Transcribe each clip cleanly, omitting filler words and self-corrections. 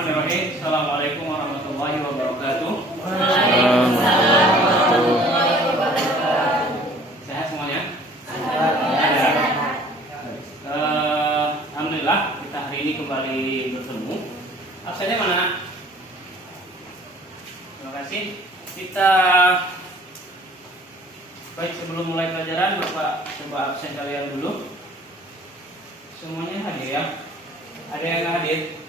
Bismillahirrahmanirrahim. Assalamualaikum warahmatullahi wabarakatuh. Sehat semuanya? Alhamdulillah kita hari ini kembali bertemu. Absennya mana? Terima kasih. Kita baik, sebelum mulai pelajaran Bapak coba absen kalian dulu. Semuanya hadir ya? Ada yang nggak hadir?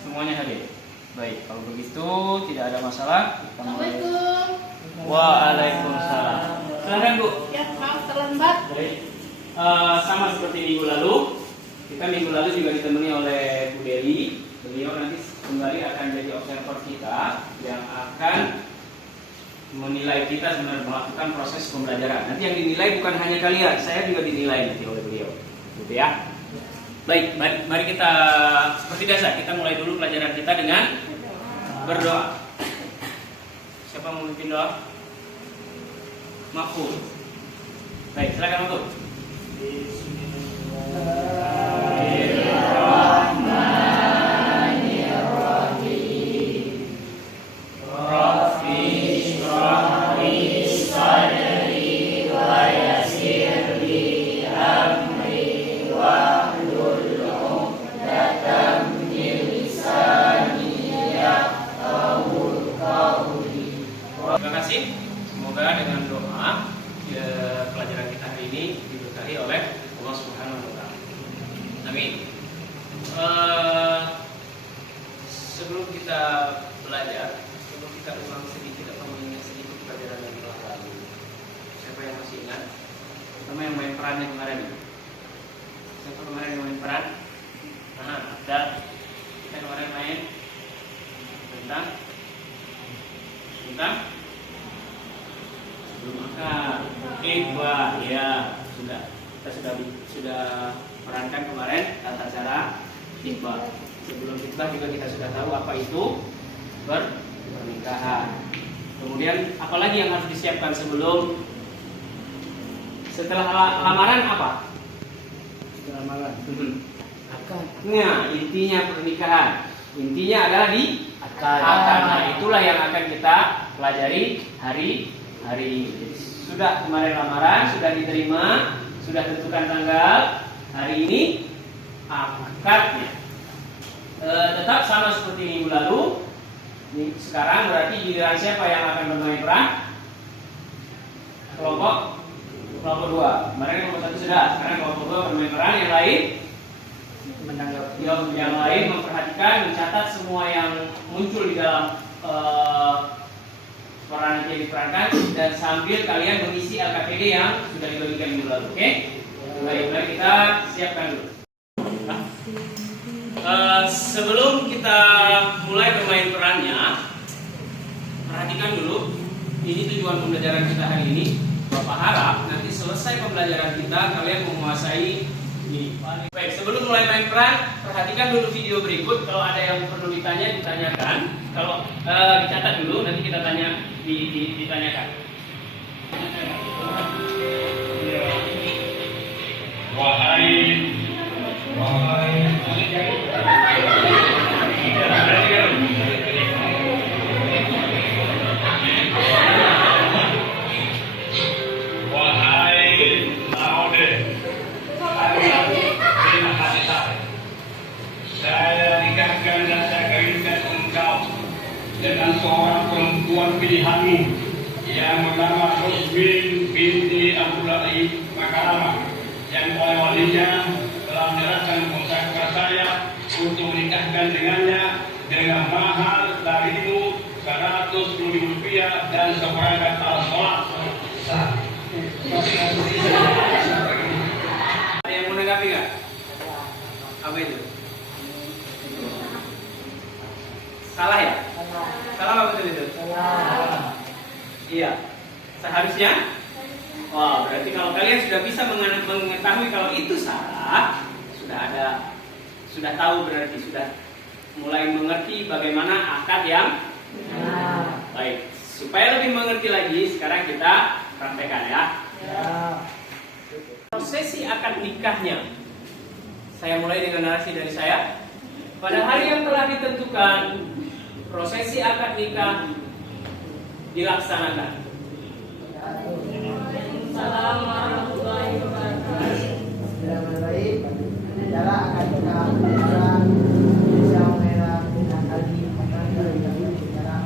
Semuanya hadir. Baik, kalau begitu tidak ada masalah. Assalamualaikum. Waalaikumsalam. Silakan Bu. Ya, maaf terlambat. Baik. Sama seperti minggu lalu, kita minggu lalu juga ditemani oleh Bu Deli. Beliau nanti kembali akan jadi observer kita yang akan menilai kita sebenarnya melakukan proses pembelajaran. Nanti yang dinilai bukan hanya kalian, saya juga dinilai nanti oleh beliau. Gitu ya. Baik, mari kita seperti biasa kita mulai dulu pelajaran kita dengan berdoa. Siapa mau memimpin doa? Mahfud. Baik, silakan Mahfud. Terima kasih. Semoga dengan doa pelajaran kita hari ini diberkahi oleh Allah Subhanahu wa taala. Amin. Sebelum kita belajar, sebelum kita ulang sedikit atau mengingat sedikit pelajaran yang telah lalu. Siapa yang masih ingat? Pertama yang main peran yang kemarin. Siapa kemarin yang main peran? Ada. Kita kemarin main tentang belum makan. Ikhwah, ya sudah. Kita sudah perankan kemarin tata cara ikhwah. Sebelum ikhwah juga kita sudah tahu apa itu pernikahan. Kemudian apalagi yang harus disiapkan setelah lamaran apa? Setelah lamaran. Akad. Nah, intinya pernikahan. Intinya adalah di akad. Nah, itulah yang akan kita pelajari hari ini. Sudah kemarin lamaran, sudah diterima, sudah tentukan tanggal. Hari ini akadnya. Tetap sama seperti minggu lalu. Sekarang berarti giliran siapa yang akan bermain peran? Kelompok 2. Kemarin kelompok 1 sudah. Sekarang kelompok 2 bermain peran. Yang lain menanggapi, yang lain memperhatikan, mencatat semua yang muncul di dalam peran yang diperankan, dan sambil kalian mengisi LKPD yang sudah dibagikan minggu lalu. Oke? Baik, mari kita siapkan dulu. Sebelum kita mulai bermain perannya, perhatikan dulu. Ini tujuan pembelajaran kita hari ini. Bapak harap nanti selesai pembelajaran kita kalian menguasai ini. Baik, sebelum mulai main peran, perhatikan dulu video berikut. Kalau ada yang perlu ditanyakan. Kalau dicatat dulu, nanti kita ditanyakan. Wahai Laude, terima kasih saya nikahkan dan saya kawinkan engkau dengan seorang perempuan pilihanmu yang bernama Rosmin binti Abdullahi Makarama, yang oleh walinya telah menyerahkan kontrak kepada saya untuk menikahkan dengannya dengan mahar darimu 110.000 rupiah dan seperangkat alat sholat sah. Ada yang menanggapi nggak? Apa itu? Salah ya? Salah apa betul itu? Salah. Iya. Seharusnya. Wah, berarti kalau kalian sudah bisa mengetahui kalau itu salah, sudah tahu, berarti sudah mulai mengerti bagaimana akad yang baik. Supaya lebih mengerti lagi, sekarang kita praktekkan ya. Prosesi akad nikahnya. Saya mulai dengan narasi dari saya. pada hari yang telah ditentukan prosesi akad nikah dilaksanakan. Waalaikumsalam warahmatullahi wabarakatuh. Bismillahirrahmanirrahim. Adalah akan kita berbicara Indonesia Merah dengan tadi akan kita bicara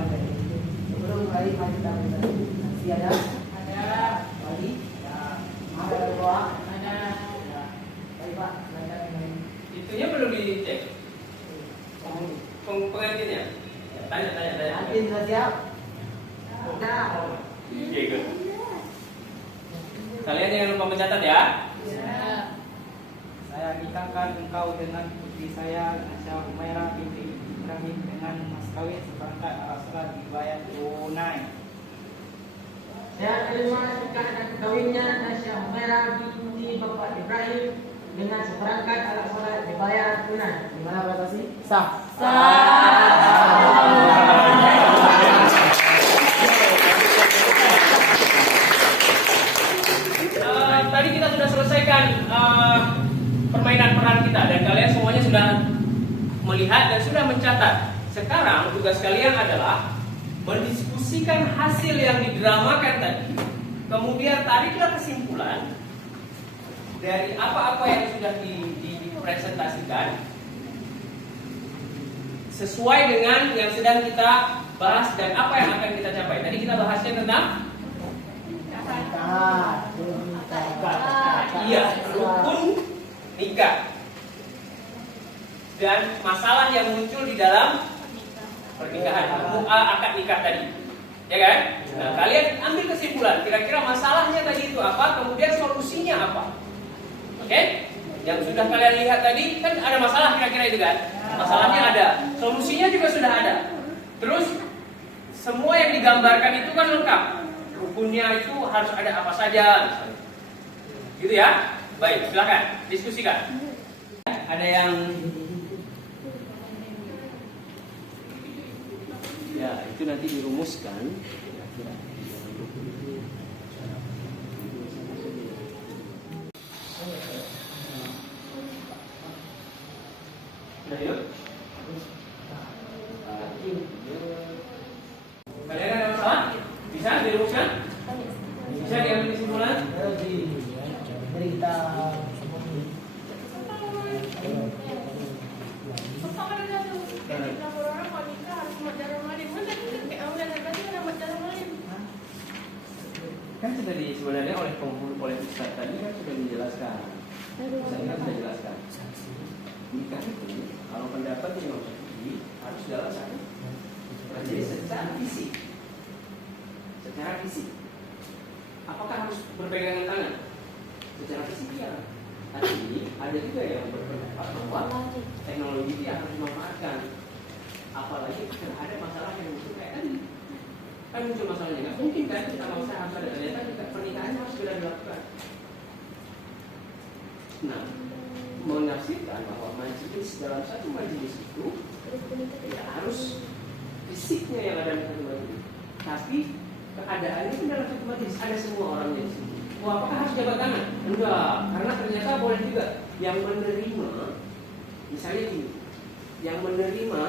sebelum hari kita masih ada wali ada doa Ada. baik Pak silakan. Itunya belum dicek. Pengantinnya. Tanya. Antin sudah siap? Nah, Iya. Kalian jangan lupa mencatat ya. Ya. saya nikahkan engkau dengan putri saya Nasya Umairah binti Ibrahim dengan mas kawin seperangkat alat sholat dibayar tunai. Saya terima nikah dan kawinnya Nasya Umairah binti Bapak Ibrahim dengan seperangkat alat sholat dibayar tunai. Gimana Pak Tasi? Sah. Tadi kita sudah selesaikan permainan peran kita dan kalian semuanya sudah melihat dan sudah mencatat. Sekarang tugas kalian adalah mendiskusikan hasil yang didramakan tadi. Kemudian tariklah kesimpulan dari apa-apa yang sudah dipresentasikan sesuai dengan yang sedang kita bahas dan apa yang akan kita capai. Tadi kita bahasnya tentang rukun nikah dan masalah yang muncul di dalam pernikahan, akad nikah tadi, ya kan? Nah, kalian ambil kesimpulan. Kira-kira masalahnya tadi itu apa? Kemudian solusinya apa? Oke? Yang sudah kalian lihat tadi kan ada masalah kira-kira itu kan? Masalahnya ada, solusinya juga sudah ada. Terus semua yang digambarkan itu kan lengkap. Rukunnya itu harus ada apa saja, misalnya. Gitu ya? Baik, silakan diskusikan. Ada yang ya itu nanti dirumuskan. Udah yuk. Kalian ada masalah? Bisa dirumuskan? Bisa diambil kesimpulan? Jadi kita Kan sudah sebenarnya oleh penghulu oleh Ustaz tadi kan sudah dijelaskan. Ustaz kan sudah jelaskan. Nikah itu kalau pendapat Imam Syafi'i harus dalam satu. Jadi secara fisik. Secara fisik. Apakah harus berpegangan tangan? Secara fisik ya. Tapi ada juga yang berpendapat bahwa teknologi itu yang harus dimanfaatkan. Apalagi ada masalah yang muncul kayak tadi. Kan muncul masalahnya, nggak mungkin kan kita maksa harus ada, ternyata kita pernikahan harus segera dilakukan. Nah, menafsirkan bahwa majelis dalam satu majelis itu tidak harus fisiknya yang ada di satu majelis, tapi keadaannya itu dalam satu majelis ada semua orangnya di situ. Wah, apakah harus jabat tangan? Enggak, karena ternyata boleh juga yang menerima, misalnya gini, yang menerima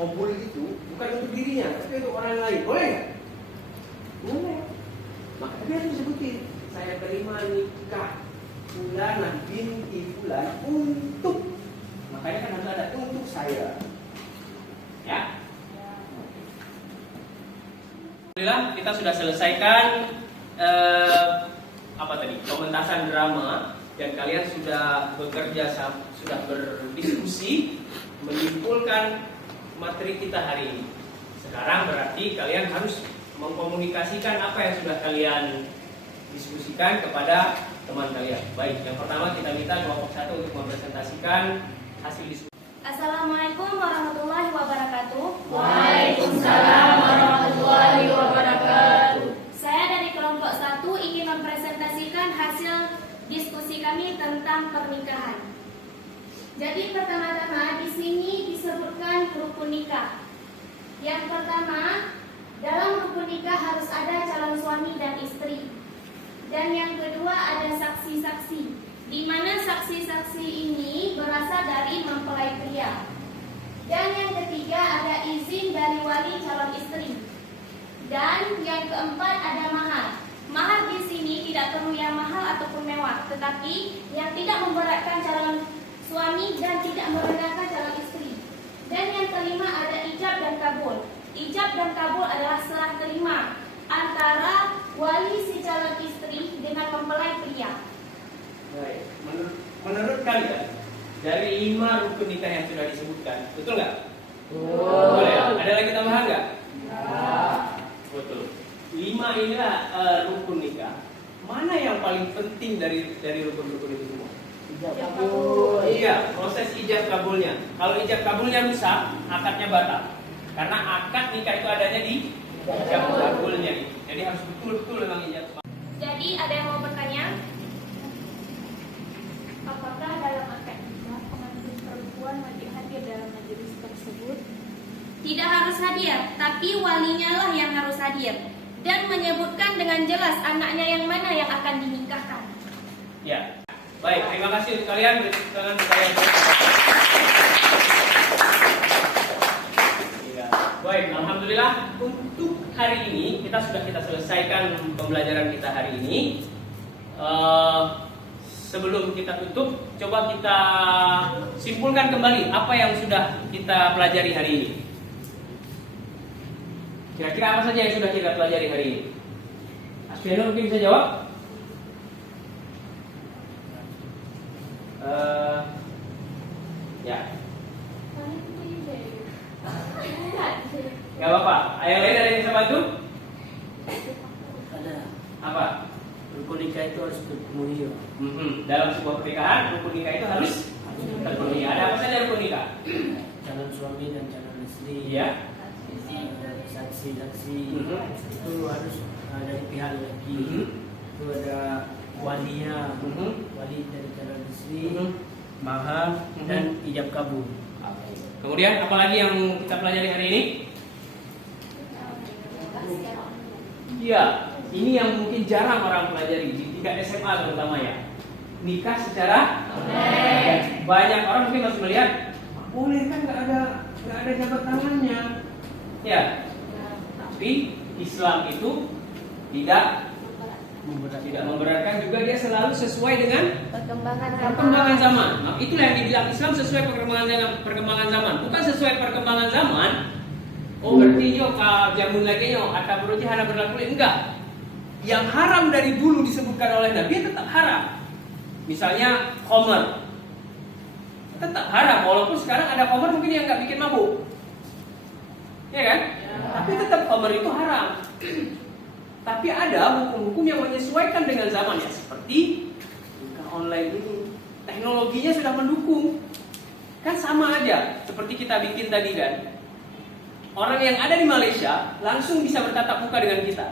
kumpul itu bukan untuk dirinya, tapi untuk orang lain. Boleh nggak? Boleh. Maka tapi harus disebutin. Saya terima nikah Fulanah binti Fulan untuk. Makanya kan harus ada untuk saya. Ya. Alhamdulillah kita sudah selesaikan apa tadi? Pementasan drama dan kalian sudah bekerja, sudah berdiskusi, menyimpulkan materi kita hari ini. Sekarang berarti kalian harus mengkomunikasikan apa yang sudah kalian diskusikan kepada teman kalian. Baik, yang pertama kita minta kelompok 1 untuk mempresentasikan hasil diskusi. Assalamualaikum warahmatullahi wabarakatuh. Waalaikumsalam warahmatullahi wabarakatuh. Saya dari kelompok 1 ingin mempresentasikan hasil diskusi kami tentang pernikahan. Jadi pertama-tama di sini disebutkan rukun nikah. Yang pertama, dalam rukun nikah harus ada calon suami dan istri. Dan yang kedua ada saksi-saksi, di mana saksi-saksi ini berasal dari mempelai pria. Dan yang ketiga ada izin dari wali calon istri. Dan yang keempat ada mahar. Mahar di sini tidak perlu yang mahal ataupun mewah, tetapi yang tidak memberatkan calon suami dan tidak merendahkan calon istri. Dan yang kelima ada ijab dan kabul. Ijab dan kabul adalah serah terima antara wali si calon istri dengan mempelai pria. Baik. Menurut kalian dari 5 rukun nikah yang sudah disebutkan, betul nggak? Betul ya. Ada lagi tambahan nggak? Betul. 5 inilah rukun nikah. Mana yang paling penting dari rukun-rukun itu semua? Iya, proses ijab kabulnya. Kalau ijab kabulnya rusak, akadnya batal. Karena akad nikah itu adanya di ijab kabulnya. Jadi harus betul-betul memang ijab. Jadi ada yang mau bertanya? Apakah dalam akad nikah pengantin perempuan wajib hadir dalam majelis tersebut? Tidak harus hadir, tapi walinya lah yang harus hadir dan menyebutkan dengan jelas anaknya yang mana yang akan dinikahkan. Ya. Baik, terima kasih untuk kalian. Dengan saya. Ya. Baik, alhamdulillah untuk hari ini kita selesaikan pembelajaran kita hari ini. Sebelum kita tutup, coba kita simpulkan kembali apa yang sudah kita pelajari hari ini. Kira-kira apa saja yang sudah kita pelajari hari ini? Asfiano mungkin bisa jawab? Ya. Gak apa-apa. Yang lain ada yang bisa bantu? Ada. Apa? Rukun nikah itu harus terpenuhi. Dalam sebuah pernikahan, rukun nikah itu harus terpenuhi. Ada apa saja rukun nikah? Calon suami dan calon istri. Iya. Saksi-saksi itu harus dari pihak laki. Itu ada walinya, wali dari calon istri, mahar dan ijab kabul. Kemudian apa lagi yang kita pelajari hari ini? Iya, ini yang mungkin jarang orang pelajari di tingkat SMA terutama ya. Nikah secara banyak orang mungkin masih melihat boleh kan nggak ada jabat tangannya. Ya. Tapi Islam itu tidak memberatkan, juga dia selalu sesuai dengan perkembangan zaman. Nah, itulah yang dibilang Islam sesuai perkembangan zaman, bukan sesuai perkembangan zaman. Oh berarti yo ka jamun lagi yo atau beruji hana berlaku enggak. Yang haram dari dulu disebutkan oleh Nabi tetap haram. Misalnya khamr tetap haram, walaupun sekarang ada khamr mungkin yang nggak bikin mabuk, ya kan? Tapi tetap khamr itu haram. Tapi ada hukum-hukum yang menyesuaikan dengan zaman ya, seperti nikah online ini. Teknologinya sudah mendukung. Kan sama aja seperti kita bikin tadi kan. Orang yang ada di Malaysia langsung bisa bertatap muka dengan kita.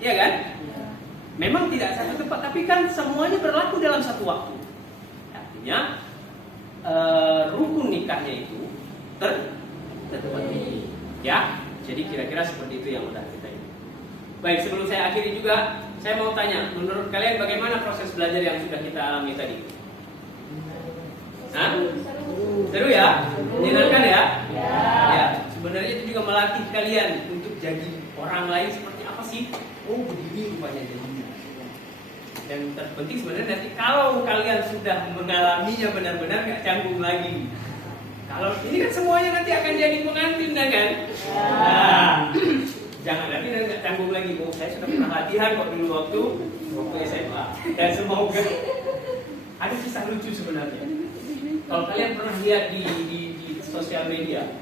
Iya kan? Memang tidak satu tempat, tapi kan semuanya berlaku dalam satu waktu. Artinya rukun nikahnya itu terpenuhi. Ya, jadi kira-kira seperti itu yang udah kita ini. Baik, sebelum saya akhiri juga, saya mau tanya, menurut kalian bagaimana proses belajar yang sudah kita alami tadi? Hah? Seru ya? Menyenangkan ya? Ya. Sebenarnya itu juga melatih kalian untuk jadi orang lain seperti apa sih? Oh, begini rupanya jadinya. Dan terpenting sebenarnya nanti kalau kalian sudah mengalaminya benar-benar nggak canggung lagi. Kalau ini kan semuanya nanti akan jadi pengantin, kan? Nah, jangan nanti nggak canggung lagi. Oh, saya sudah pernah latihan kok dulu waktu SMA. Dan semoga ada kisah lucu sebenarnya. Kalau kalian pernah lihat di sosial media,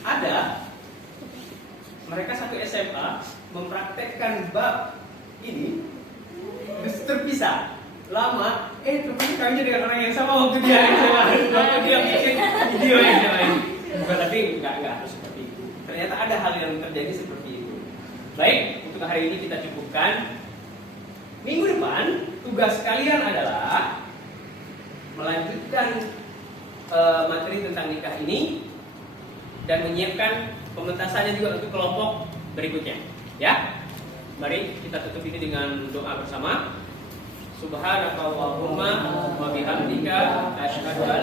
ada mereka satu SMA mempraktekkan bab ini terpisah lama, ternyata kayaknya dengan orang yang sama waktu dia SMA, waktu dia bikin video yang lain. Bukan, tapi nggak harus seperti itu. Ternyata ada hal yang terjadi seperti itu. Baik, untuk hari ini kita cukupkan. Minggu depan tugas kalian adalah melanjutkan materi tentang nikah ini dan menyiapkan pementasannya juga untuk kelompok berikutnya. Ya, mari kita tutup ini dengan doa bersama. Subhanakallahumma wa bihamdika asyhadu an